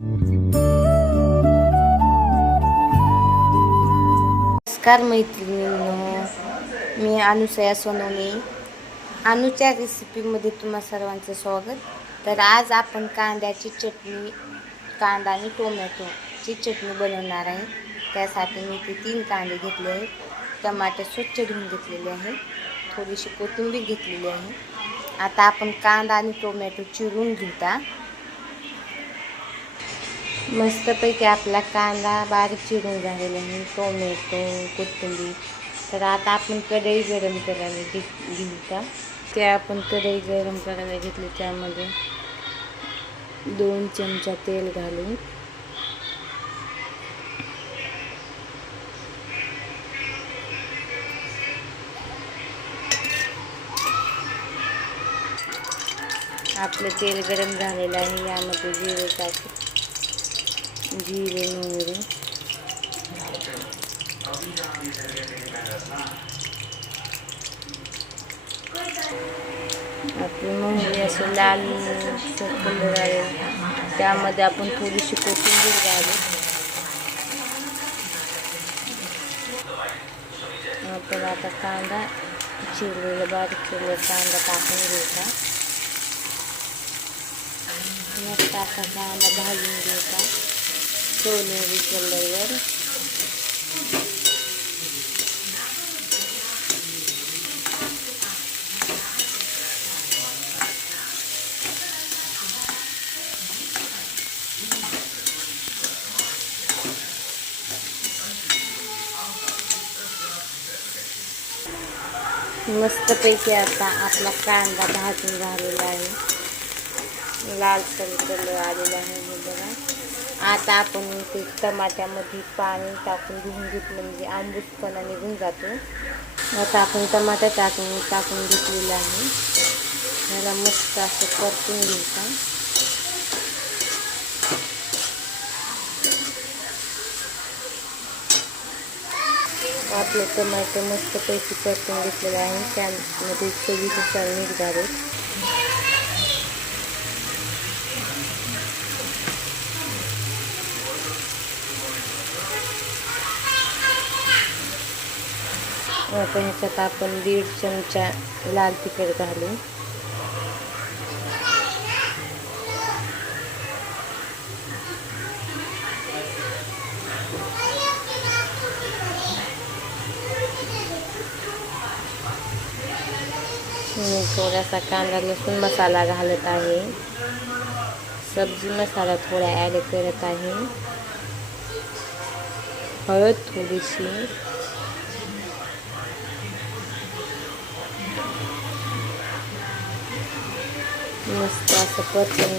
नमस्कार मैत्रिणींनो मी अनुसया सोनवणे. अनुच्या रेसिपीमध्ये तुम्हा सर्वांचं स्वागत. तर आज आपण कांद्याची चटणी कांदा आणि टोमॅटोची चटणी बनवणार आहे. त्यासाठी मी ते तीन कांदे घेतले आहेत. टमाटे स्वच्छ धुवून घेतलेले आहे थोडीशी कोथिंबीर घेतलेली आहे. आता आपण कांदा आणि टोमॅटो चिरून घेता मस्तपैकी आपला कांदा बारीक चिरून झालेला आहे. टोमॅटो कोथिंबीर. तर आता आपण कढई गरम करायला घे घेऊ का? ते आपण कढई गरम करायला घेतली त्यामध्ये दोन चमचा तेल घालून आपलं तेल गरम झालेलं आहे. यामध्ये जिरे टाकू जिरे मोहरी आपली मोहरी असे लाल कलर आहे. त्यामध्ये आपण थोडीशी कोथिंबीर घालू. आपण आता कांदा चिरलेला बारीक चिरलेला कांदा टाकून घ्यायचा मस्त असा कांदा भाजून घ्यायचा सोनेरी कलरवर मस्तपैकी आता आपला कांदा भाजून झालेला आहे लाल कलर आलेला आहे हे बघा आता आपण ते टमाट्यामध्ये पाणी टाकून धुवून घेतलं म्हणजे आंबूसपणा निघून जातो. आता आपण टमाटा टाकून टाकून घेतलेलं आहे. ह्याला मस्त असं परतून घ्यायचा. आपलं टमाटर मस्तपैकी परतून घेतलेलं आहे. त्यामध्ये चवीनुसार मीठ घालू आता ह्याच्यात आपण दीड चमचा लाल तिखट घालू मी थोडासा कांदा लसूण मसाला घालत आहे. सब्जी मसाला थोडा ॲड करत आहे. हळद थोडीशी. मस्त असं परतून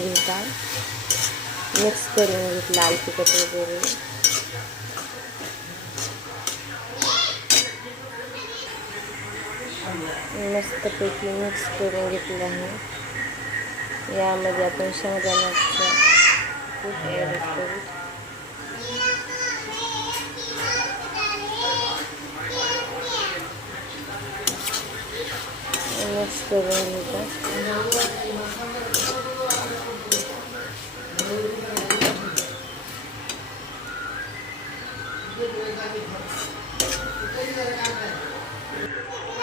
मिक्स करून लाल लाल तिखट वगैरे. मस्तपैकी मिक्स करून घेतलं खूप ॲड करू. करून घेतात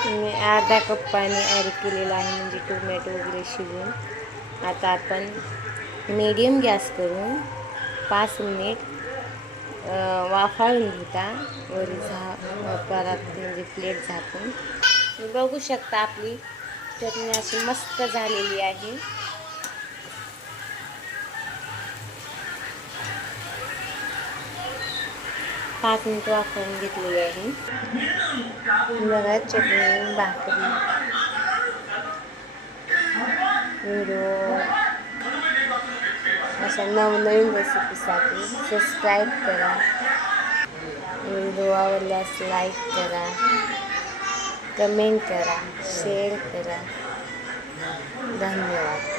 मी अर्धा कप पाणी ॲड केलेलं आहे म्हणजे टोमॅटो वगैरे शिजून आता आपण मीडियम गॅस करून पाच मिनिट वाफाळून घेता. वरी झा परत म्हणजे प्लेट झाकून. बघू शकता आपली चटणी अशी मस्त झालेली आहे. पाच मिनिट वाफवून घेतलेली आहे. बघा चटणी भाकरी. व्हिडिओ. अशा नवनवीन रेसिपीसाठी सबस्क्राईब करा. व्हिडिओ आवडल्यास लाईक करा. कमेंट करा शेअर करा धन्यवाद